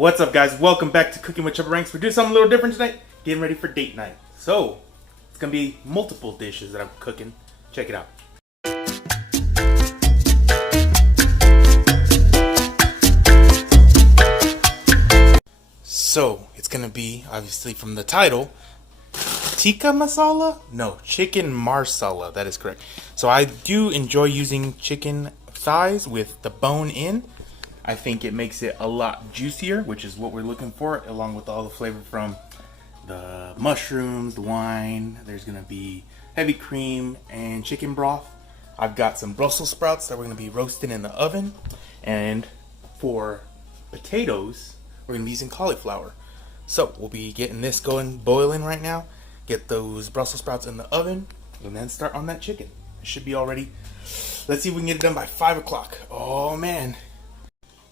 What's up, guys? Welcome back to Cooking with Chubaranks. We're doing something a little different tonight. Getting ready for date night. So, it's going to be multiple dishes that I'm cooking. Check it out. So, it's going to be, obviously from the title, tikka masala? No, chicken marsala. That is correct. So, I do enjoy using chicken thighs with the bone in. I think it makes it a lot juicier, which is what we're looking for, along with all the flavor from the mushrooms, the wine. There's going to be heavy cream and chicken broth. I've got some Brussels sprouts that we're going to be roasting in the oven. And for potatoes, we're going to be using cauliflower. So we'll be getting this going, boiling right now. Get those Brussels sprouts in the oven, and then start on that chicken. It should be all ready. Let's see if we can get it done by 5 o'clock. Oh, man.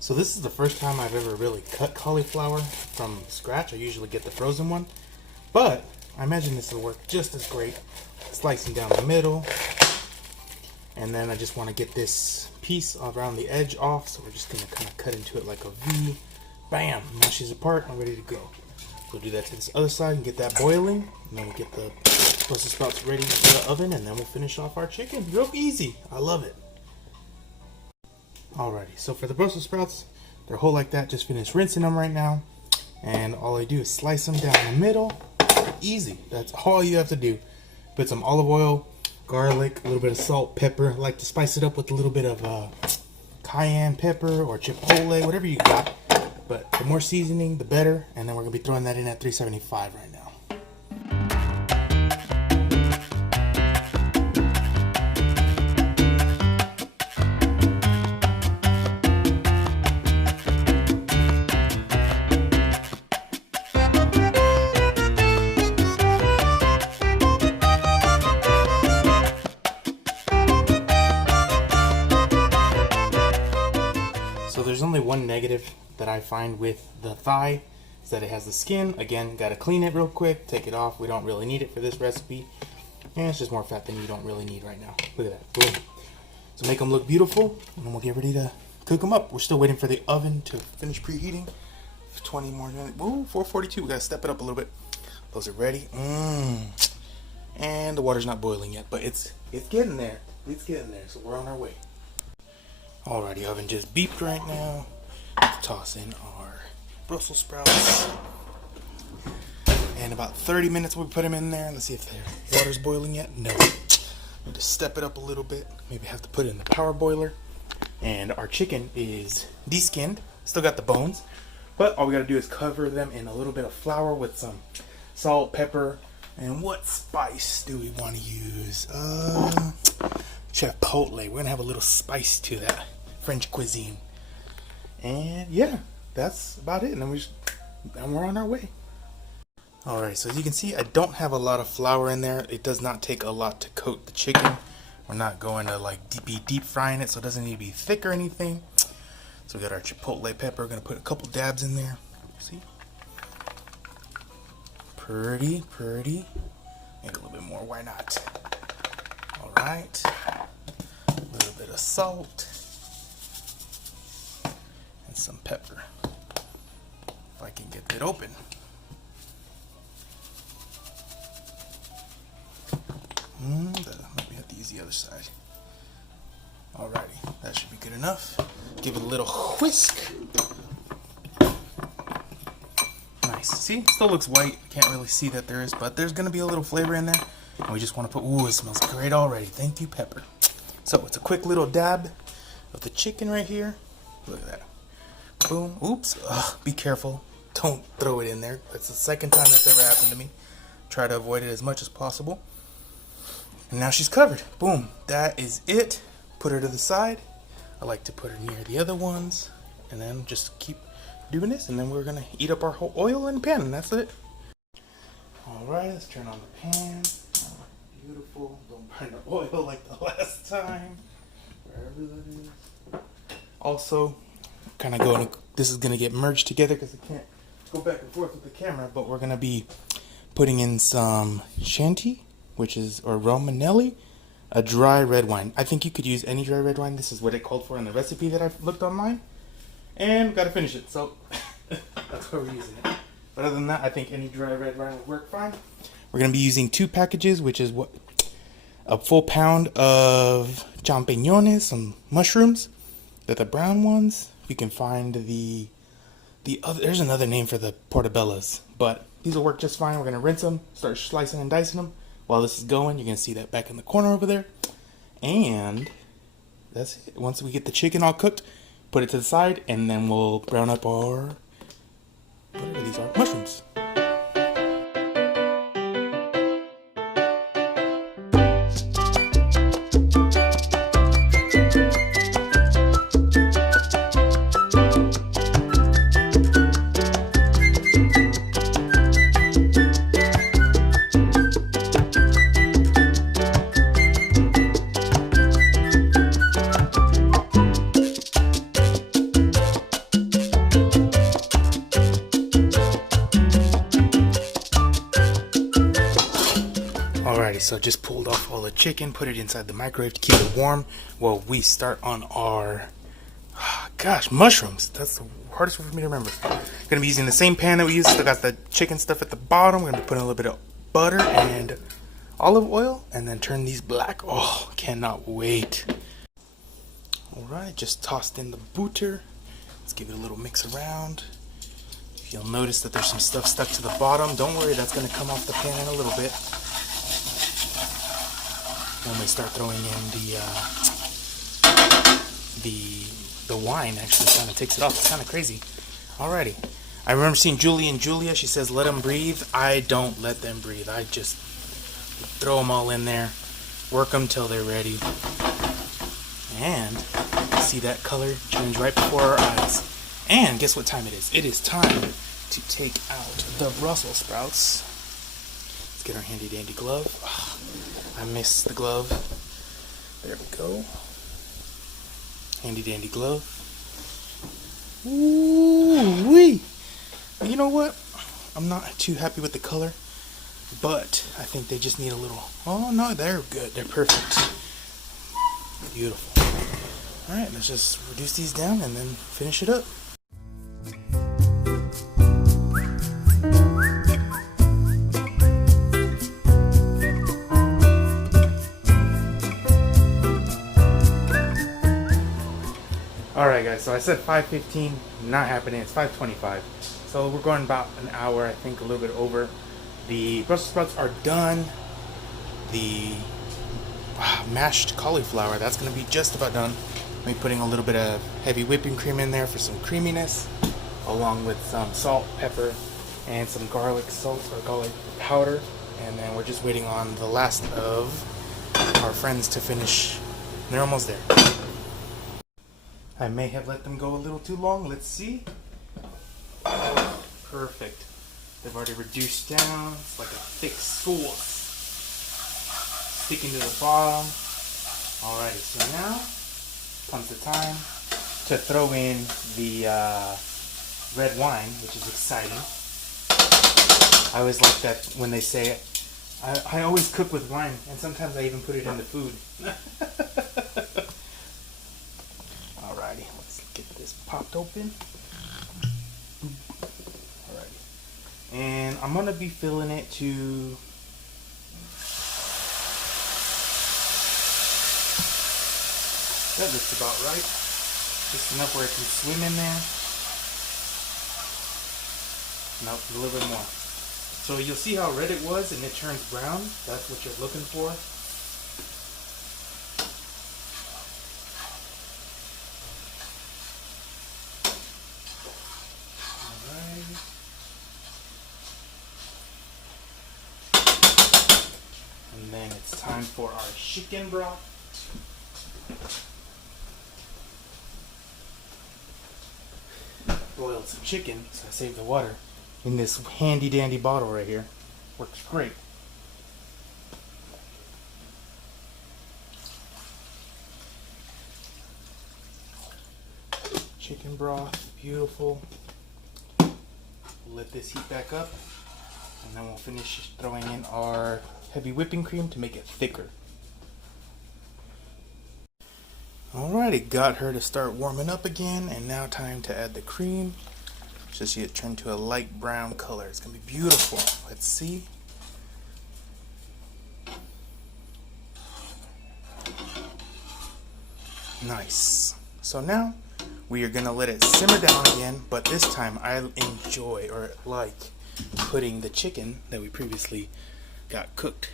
So this is the first time I've ever really cut cauliflower from scratch. I usually get the frozen one, but I imagine this will work just as great. Slicing down the middle, and then I just want to get this piece around the edge off, so we're just going to kind of cut into it like a V. Bam! Now she's apart, I'm ready to go. We'll do that to this other side and get that boiling, and then we'll get the Brussels sprouts ready for the oven, and then we'll finish off our chicken. Real easy. I love it. Alrighty, so for the Brussels sprouts, they're whole like that. Just finished rinsing them right now. And all I do is slice them down the middle. Easy. That's all you have to do. Put some olive oil, garlic, a little bit of salt, pepper. I like to spice it up with a little bit of cayenne pepper or chipotle, whatever you got. But the more seasoning, the better. And then we're going to be throwing that in at 375 right now. So there's only one negative that I find with the thigh, is that it has the skin. Again, got to clean it real quick, take it off. We don't really need it for this recipe. And it's just more fat than you don't really need right now. Look at that, boom. So make them look beautiful, and then we'll get ready to cook them up. We're still waiting for the oven to finish preheating. 20 more minutes. Ooh, 442, we got to step it up a little bit. Those are ready. And the water's not boiling yet, but it's getting there. It's getting there, so we're on our way. Alrighty, oven just beeped right now. Toss in our Brussels sprouts. And about 30 minutes we'll put them in there. Let's see if the water's boiling yet. No. Need to step it up a little bit. Maybe have to put it in the power boiler. And our chicken is de-skinned. Still got the bones. But all we gotta do is cover them in a little bit of flour with some salt, pepper. And what spice do we want to use? Chipotle. We're gonna have a little spice to that French cuisine. And yeah, that's about it. And then we're on our way. Alright, so as you can see, I don't have a lot of flour in there. It does not take a lot to coat the chicken. We're not going to like be deep frying it, so it doesn't need to be thick or anything. So we got our chipotle pepper. We're gonna put a couple dabs in there. See? Pretty. Maybe a little bit more, why not? Alright. A little bit of salt. And some pepper. If I can get it open. Maybe have to use the other side. Alrighty, that should be good enough. Give it a little whisk. Nice. See, still looks white. Can't really see that there is, but there's gonna be a little flavor in there. And we just want to put, ooh, it smells great already. Thank you, pepper. So it's a quick little dab of the chicken right here. Look at that. Boom. Oops. Ugh, be careful. Don't throw it in there. That's the second time that's ever happened to me. Try to avoid it as much as possible. And now she's covered. Boom. That is it. Put her to the side. I like to put her near the other ones. And then just keep doing this. And then we're going to eat up our whole oil in the pan. And that's it. Alright, let's turn on the pan. Beautiful. Don't burn the oil like the last time. Wherever that is. Also, kind of going. This is going to get merged together because I can't go back and forth with the camera. But we're going to be putting in some Shanti, which is, or Romanelli, a dry red wine. I think you could use any dry red wine. This is what it called for in the recipe that I've looked online. And got to finish it. So That's why we're using it. But other than that, I think any dry red wine would work fine. We're going to be using 2 packages, which is what, a full pound of champiñones, some mushrooms. They're the brown ones. You can find the other, there's another name for the portobellas, but these will work just fine. We're going to rinse them, start slicing and dicing them. While this is going, you're going to see that back in the corner over there. And that's it. Once we get the chicken all cooked, put it to the side, and then we'll brown up our, whatever these are, mushrooms. Alrighty, so just pulled off all the chicken, put it inside the microwave to keep it warm while we start on our, mushrooms. That's the hardest one for me to remember. Gonna be using the same pan that we used. Still got the chicken stuff at the bottom. We're gonna be putting a little bit of butter and olive oil, and then turn these black. Oh, cannot wait. Alright, just tossed in the butter. Let's give it a little mix around. You'll notice that there's some stuff stuck to the bottom. Don't worry, that's gonna come off the pan in a little bit. When we start throwing in the wine, actually kind of takes it off. It's kind of crazy. Alrighty. I remember seeing Julie and Julia. She says, let them breathe. I don't let them breathe. I just throw them all in there, work them till they're ready. And see that color change right before our eyes. And guess what time it is? It is time to take out the Brussels sprouts. Let's get our handy dandy glove. I missed the glove. There we go. Handy dandy glove. Ooh wee! You know what? I'm not too happy with the color, but I think they just need a little. Oh no, they're good. They're perfect. Beautiful. All right, let's just reduce these down and then finish it up. Alright guys, so I said 5:15, not happening, it's 5:25. So we're going about an hour, I think a little bit over. The Brussels sprouts are done. The mashed cauliflower, that's going to be just about done. I'll be putting a little bit of heavy whipping cream in there for some creaminess, along with some salt, pepper, and some garlic salt or garlic powder. And then we're just waiting on the last of our friends to finish. They're almost there. I may have let them go a little too long. Let's see. Perfect. They've already reduced down. It's like a thick sauce sticking to the bottom. Alrighty, so now comes the time to throw in the red wine, which is exciting. I always like that when they say it. I always cook with wine, and sometimes I even put it in the food. Alrighty, let's get this popped open. Alrighty. And I'm going to be filling it to... That looks about right. Just enough where it can swim in there. Nope, a little bit more. So you'll see how red it was and it turns brown. That's what you're looking for. And then it's time for our chicken broth. Boiled some chicken, so I saved the water in this handy dandy bottle right here. Works great. Chicken broth, beautiful. We'll let this heat back up, and then we'll finish throwing in our heavy whipping cream to make it thicker. Alrighty, got her to start warming up again, and now time to add the cream. Just see it turn to a light brown color. It's gonna be beautiful. Let's see. Nice. So now we are gonna let it simmer down again, but this time I enjoy or like putting the chicken that we previously got cooked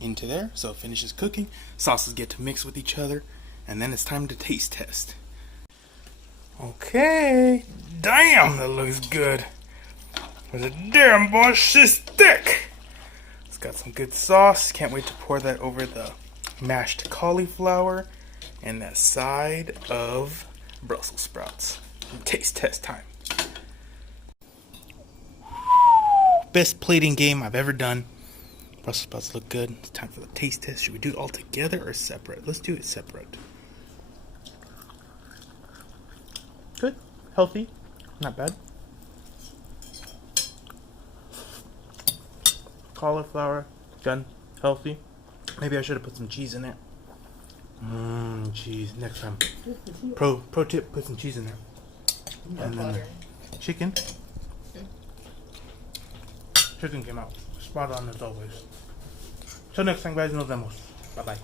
into there. So it finishes cooking, sauces get to mix with each other, and then it's time to taste test. Okay, damn, that looks good. There's a damn boy, she's thick. It's got some good sauce. Can't wait to pour that over the mashed cauliflower and that side of Brussels sprouts. Taste test time. Best plating game I've ever done. Brussels sprouts look good. It's time for the taste test. Should we do it all together or separate? Let's do it separate. Good. Healthy. Not bad. Cauliflower. Done. Healthy. Maybe I should have put some cheese in there. Cheese. Next time. Pro tip, put some cheese in there. And then the chicken. Chicken came out spot on as always. Till next time, guys. Nos vemos. Bye bye.